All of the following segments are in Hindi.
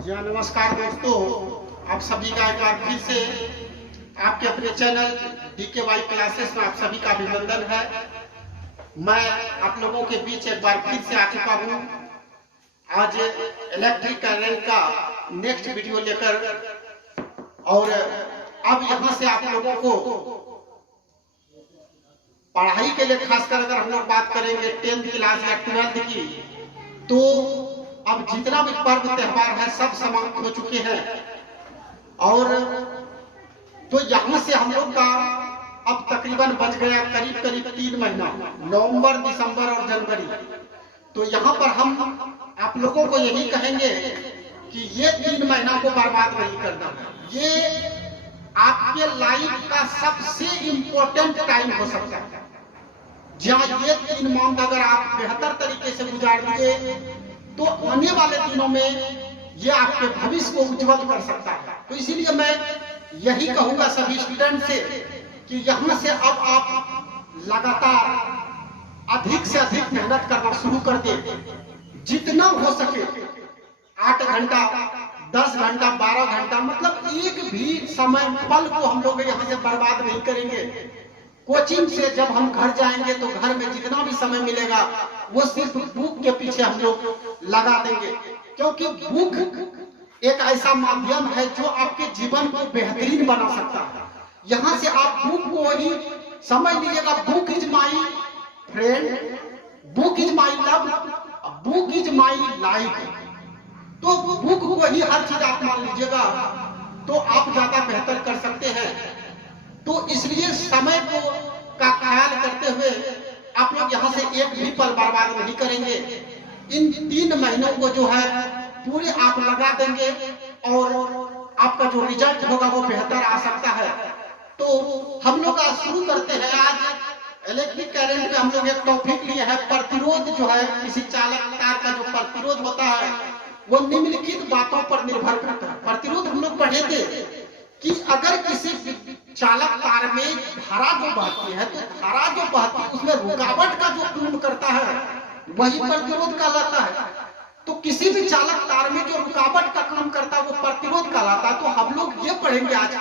जी हाँ, नमस्कार दोस्तों। आप सभी का एक बार फिर से आपके अपने चैनल DKY क्लासेस में आप सभी का अभिनंदन है। मैं आप लोगों के बीच एक बार फिर से आ चुका हूँ। आज इलेक्ट्रिक करंट का नेक्स्ट वीडियो लेकर, और अब यहाँ से आप लोगों को पढ़ाई के लिए खासकर अगर हम लोग बात करेंगे 10th क्लास या 12th की, तो अब जितना भी पर्व त्योहार है सब समाप्त हो चुके हैं। और तो यहाँ से हम लोग का अब तकरीबन बच गया करीब 3 महीना, नवंबर, दिसंबर और जनवरी। तो यहाँ पर हम आप लोगों को यही कहेंगे कि ये 3 महीना को बर्बाद नहीं करना। ये आपके लाइफ का सबसे इम्पोर्टेंट टाइम हो सकता है, जहाँ ये 3 मंथ अगर आप बेहतर तरीके से गुजार दिए तो आने वाले दिनों में ये आपके भविष्य को उज्जवल कर सकता है। तो इसीलिए मैं यही कहूंगा सभी स्टूडेंट से कि यहाँ से अब आप लगातार अधिक से अधिक मेहनत करना शुरू कर दें। जितना हो सके 8 घंटा, 10 घंटा, 12 घंटा, मतलब एक भी समय पल को हम लोग यहाँ से बर्बाद नहीं करेंगे। कोचिंग से जब हम घर जाएंगे तो घर में जितना भी समय मिलेगा वो सिर्फ बुक के पीछे हम लोग लगा देंगे, क्योंकि बुक एक ऐसा माध्यम है जो आपके जीवन को बेहतरीन बना सकता है। यहाँ से आप बुक को ही समझ लीजिएगा, book is my friend, book is my love, book is my life. तो बुक को ही हर चीज आप मान लीजिएगा तो आप ज्यादा बेहतर कर सकते हैं। तो इसलिए समय को का ख्याल करते हुए आप लोग यहाँ से एक भी पल बर्बाद नहीं करेंगे। इन 3 महीनों को जो है पूरे आप लगा देंगे और आपका जो रिजल्ट होगा वो बेहतर आ सकता है। तो हम लोग आज शुरू करते हैं। आज इलेक्ट्रिक करंट में हम लोग एक टॉपिक लिए है, प्रतिरोध जो है किसी चालक तार का जो प्रतिरोध होता है वो निम्नलिखित बातों पर निर्भर करता है। प्रतिरोध हम लोग पढ़े थे कि अगर किसी चालक तार में धारा जो बहती है तो धारा जो बहती है उसमें रुकावट का जो काम करता है वही प्रतिरोध कहलाता है। तो किसी भी चालक तार में जो रुकावट का काम करता है वो प्रतिरोध कहलाता है। तो हम लोग ये पढ़ेंगे आज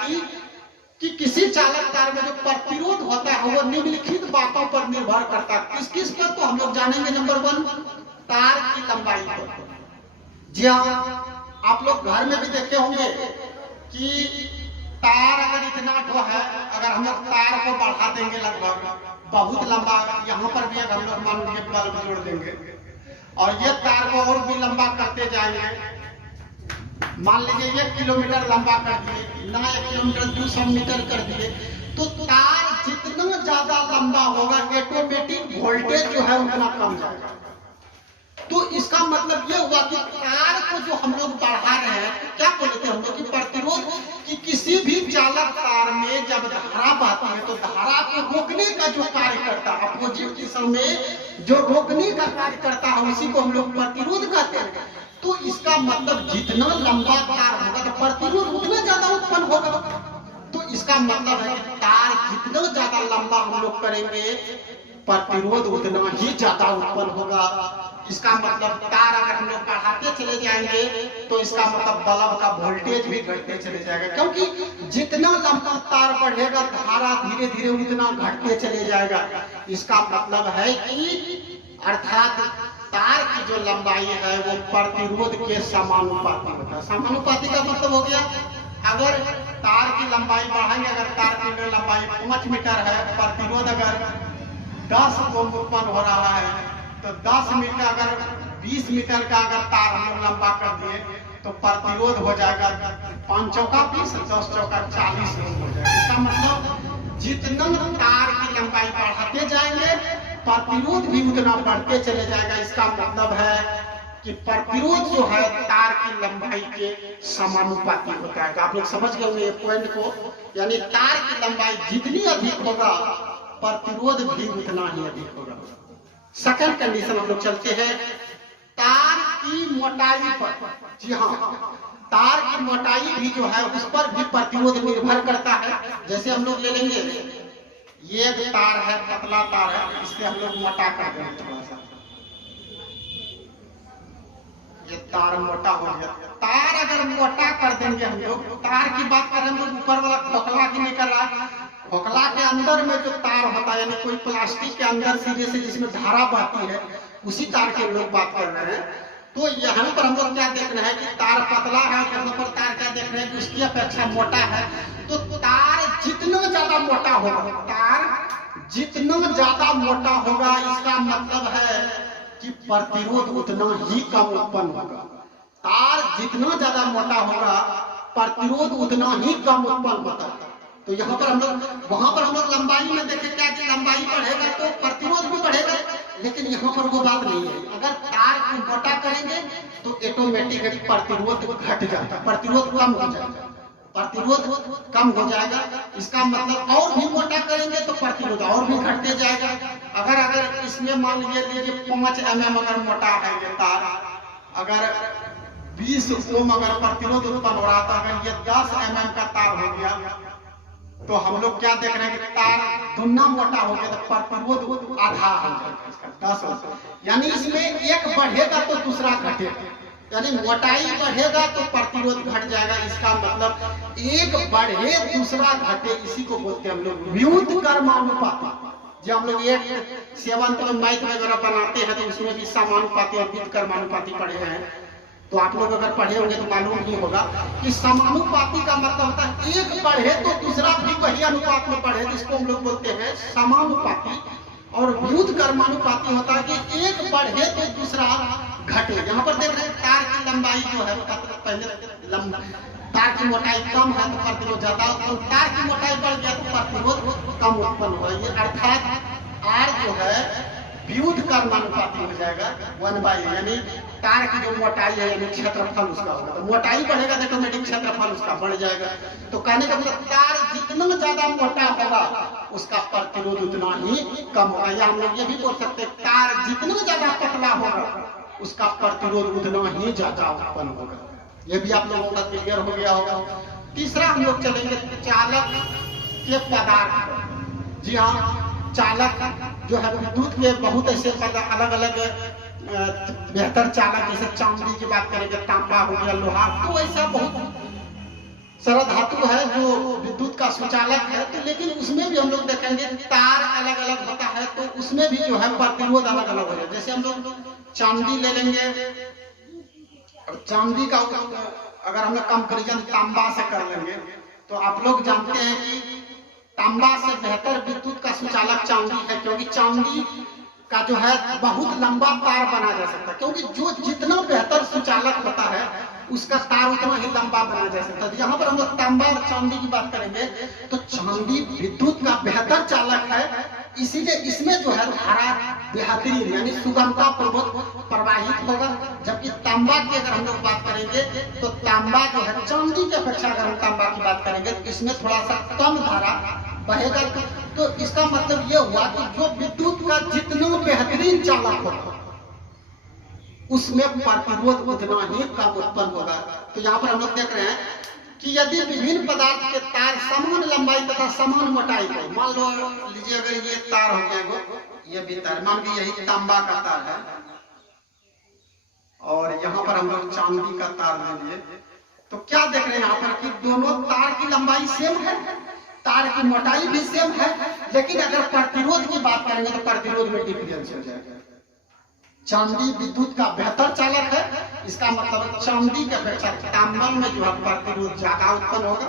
कि किसी चालक तार में जो प्रतिरोध होता है वो निम्नलिखित बातों पर निर्भर करता है। किस किस पर? तो हम लोग जानेंगे नंबर 1, तार की लंबाई पर। जी हाँ, आप लोग घर में भी देखे होंगे कि तार अगर इतना जो है, अगर हम लोग तार को बढ़ा देंगे लगभग बहुत लंबा, यहाँ पर भी हम लोग मान लीजिए बल्ब जोड़ देंगे और ये तार को और भी लंबा करते जाएंगे, मान लीजिए 1 किलोमीटर लंबा कर दिए, ना 1 किलोमीटर 200 मीटर कर दिए, तो तार जितना ज्यादा लंबा होगा ऑटोमेटिक वोल्टेज जो है उतना कम जाएगा। तो इसका मतलब ये हुआ कि तार को जो हम लोग बढ़ा रहे हैं, तो क्या बोलते हैं हम लोग कि प्रतिरोध, कि किसी भी चालक तार में जब धारा बहती है तो धारा को रोकने का जो कार्य करता है, अपोजिट दिशा में जो रोकने का कार्य करता है उसी को हम लोग प्रतिरोध कहते हैं। तो इसका मतलब जितना लंबा तार होगा तो प्रतिरोध उतना ज्यादा उत्पन्न होगा। तो इसका मतलब है कि तार जितना ज्यादा लंबा हम लोग करेंगे प्रतिरोध उतना ही ज्यादा उत्पन्न होगा। इसका मतलब तार अगर हम लोग बढ़ाते चले जाएंगे तो इसका मतलब बल्ब का वोल्टेज भी घटते चले जाएगा, क्योंकि जितना लंबा तार बढ़ेगा धारा धीरे धीरे उतना घटते चले जाएगा। इसका मतलब है कि अर्थात तार की जो लंबाई है वो प्रतिरोध के समानुपाती होता है। समानुपाती का मतलब हो गया, अगर तार की लंबाई बढ़ाएंगे, अगर तार की लंबाई 5 मीटर है, प्रतिरोध अगर 10 ओम उत्पन्न हो रहा है तो 10 मीटर, अगर 20 मीटर का अगर तार हम लोग लंबा कर दिए तो प्रतिरोध हो जाएगा 5 चौका 20, 10 चौका 40 ओम हो जाएगा। इसका मतलब जितना तार की लंबाई बढ़ाते जाएंगे प्रतिरोध भी उतना बढ़ते चले जाएगा। इसका मतलब है कि प्रतिरोध जो है तार की लंबाई के समानुपाती होता है। आप लोग समझ गए होंगे ये पॉइंट को, यानी तार की लंबाई जितनी अधिक होगा प्रतिरोध भी उतना ही अधिक होगा। सेकंड कंडीशन हम लोग चलते हैं तार की मोटाई पर। जी हाँ, तार की मोटाई भी जो है उस पर भी प्रतिरोध निर्भर करता है। जैसे हम लोग ले लेंगे, ये तार है, पतला तार है, इससे हम लोग मोटा कर देंगे थोड़ा सा, ये तार मोटा हो गया। तार अगर मोटा कर देंगे हम लोग, तार की बात कर रहे हैं हम लोग, ऊपर वाला खोखला की नहीं कर रहा, खोखला के अंदर में जो तार होता है, यानी कोई प्लास्टिक के अंदर सीधे से जिसमें धारा बहती है, उसी तार की हम लोग बात कर रहे हैं। तो यहाँ पर हम लोग क्या देख रहे हैं कि तार पतला है, यहाँ पर तार क्या देख रहे हैं कि उसकी अपेक्षा मोटा है। तो तार जितना ज्यादा मोटा होगा, तार जितना ज्यादा मोटा होगा, इसका मतलब है कि प्रतिरोध उतना ही कम उत्पन्न होगा। तार जितना ज्यादा मोटा होगा, प्रतिरोध उतना ही कम उत्पन्न होता है। तो यहाँ पर हम लोग, वहां पर हम लोग लंबाई में देखें क्या कि लंबाई बढ़ेगा तो प्रतिरोध भी बढ़ेगा, लेकिन यहाँ पर वो बात नहीं है। अगर तार को मोटा करेंगे तो ऑटोमेटिक प्रतिरोध घट जाता है, प्रतिरोध कम हो जाएगा, प्रतिरोध कम हो जाएगा। इसका मतलब और भी मोटा करेंगे तो प्रतिरोध और भी घटते जाएगा। अगर इसमें मान लीजिए 5 mm अगर मोटा है ये तार, अगर 20 ओम अगर प्रतिरोध उत्पन्न हो रहा था, अगर ये 10 mm का तार हो गया, तो हम लोग क्या देख रहे हैं कि तार दुगना मोटा हो गया तो प्रतिरोध आधा हो जाएगा, 10। यानी इसमें एक बढ़ेगा तो दूसरा घटेगा, यानी मोटाई बढ़ेगा तो प्रतिरोध घट जाएगा। इसका मतलब एक बढ़े दूसरा घटे, इसी को बोलते हैं हम लोग व्युत्क्रमानुपाती कर्मानुपाती। जो हम लोग एक 7th में मैथ वगैरह बनाते हैं तो उसमें भी समानुपाती और व्युत्क्रमानुपाती पढ़े हैं। तो आप लोग अगर पढ़े होंगे तो मालूम नहीं होगा कि समानुपाती का मतलब होता है एक बढ़े तो दूसरा भी वही अनुपात में बढ़े, जिसको हम लोग बोलते हैं समानुपाती। और व्युत्क्रमानुपाती होता है कि एक बढ़े तो दूसरा घटे। यहाँ पर देख रहे हैं तार की लंबाई जो है, पहले तार की मोटाई कम है तो प्रतिरोध ज्यादा, और तार की मोटाई बढ़ गया तो प्रतिरोध कम उत्पन्न हुआ। ये अर्थात आर जो है व्युत्क्रमानुपाती हो जाएगा 1/, यानी तार की जो मोटाई है यानी क्षेत्रफल उसका होगा, तो मोटाई बढ़ेगा तो ऑटोमेटिक क्षेत्रफल उसका बढ़ जाएगा। तो कहने का मतलब तार जितना ज्यादा मोटा होगा उसका प्रतिरोध उतना ही कम होगा। या हम लोग ये भी बोल सकते हैं तार जितना ज्यादा पतला होगा उसका प्रतिरोध उतना ही ज्यादा उत्पन्न होगा। ये भी आप लोगों का क्लियर हो गया होगा। तीसरा हम लोग चलेंगे चालक के पदार्थ। जी हाँ, चालक जो है विद्युत के बहुत ऐसे अलग अलग बेहतर चालक, जैसे चांदी की बात करेंगे, तांबा हो गया, लोहा, तो ऐसा बहुत सारा धातु है जो विद्युत का सुचालक है। तो लेकिन उसमें भी हम लोग देखेंगे तार अलग अलग होता है, तो उसमें भी जो है प्रतिरोध अलग अलग हो जाए। जैसे हम लोग चांदी ले लेंगे, और चांदी का अगर हम लोग कंपेरिजन तांबा से कर लेंगे, तो आप लोग जानते हैं कि तांबा से बेहतर विद्युत का सुचालक चांदी है, क्योंकि चांदी का जो है बहुत लंबा तार बना जा सकता है, क्योंकि जो जितना बेहतर सुचालक होता है उसका तार उतना ही लंबा बना जा सकता है। यहाँ पर हम लोग तांबा और चांदी की बात करेंगे, तो चांदी विद्युत का बेहतर चालक है, इसीलिए इसमें जो है धारा बेहतरीन यानी सुगमता पूर्वक प्रवाहित होगा। जबकि तांबा की अगर हम लोग बात करेंगे तो तांबा जो है चांदी की अपेक्षा अगर हम तांबा की बात करेंगे तो इसमें थोड़ा सा कम धारा बहेगा। तो इसका मतलब यह हुआ कि जो विद्युत का जितना बेहतरीन चालक होगा उसमें प्रतिरोध उतना ही कम उत्पन्न होगा। तो यहाँ पर हम लोग देख रहे हैं कि यदि विभिन्न पदार्थ के तार समान लंबाई तथा समान मोटाई को, मान लो लीजिए अगर ये तार हो गया, ये भी तार, मान लीजिए यही तांबा का तार है, और यहाँ पर हम लोग चांदी का तार ले लिए, तो क्या देख रहे हैं यहाँ पर कि दोनों तार की लंबाई सेम है, तार की मोटाई भी सेम है, लेकिन अगर प्रतिरोध की बात करेंगे तो प्रतिरोध में डिफरेंस हो जाएगा। चांदी विद्युत का बेहतर चालक है, इसका मतलब चांदी की अपेक्षा तांबा में जो है प्रतिरोध ज्यादा उत्पन्न होगा,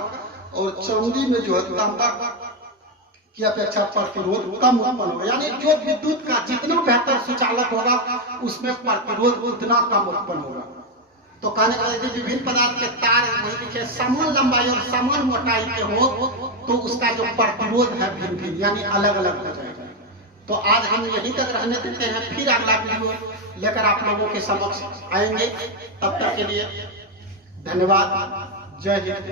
और चांदी में जो है तांबा की अपेक्षा प्रतिरोध कम उत्पन्न होगा। यानी जो विद्युत का जितना बेहतर सुचालक होगा उसमें प्रतिरोध उतना कम उत्पन्न होगा। तो कहने का यदि विभिन्न पदार्थ के तार वही लिखे समान लंबाई और समान मोटाई के हो तो उसका जो प्रतिरोध है भिन्न भिन्न यानी अलग अलग हो जाएगा। तो आज हम यहीं तक रहने देते हैं, फिर अगला वीडियो लेकर आप लोगों के समक्ष आएंगे। तब तक के लिए धन्यवाद। जय हिंद।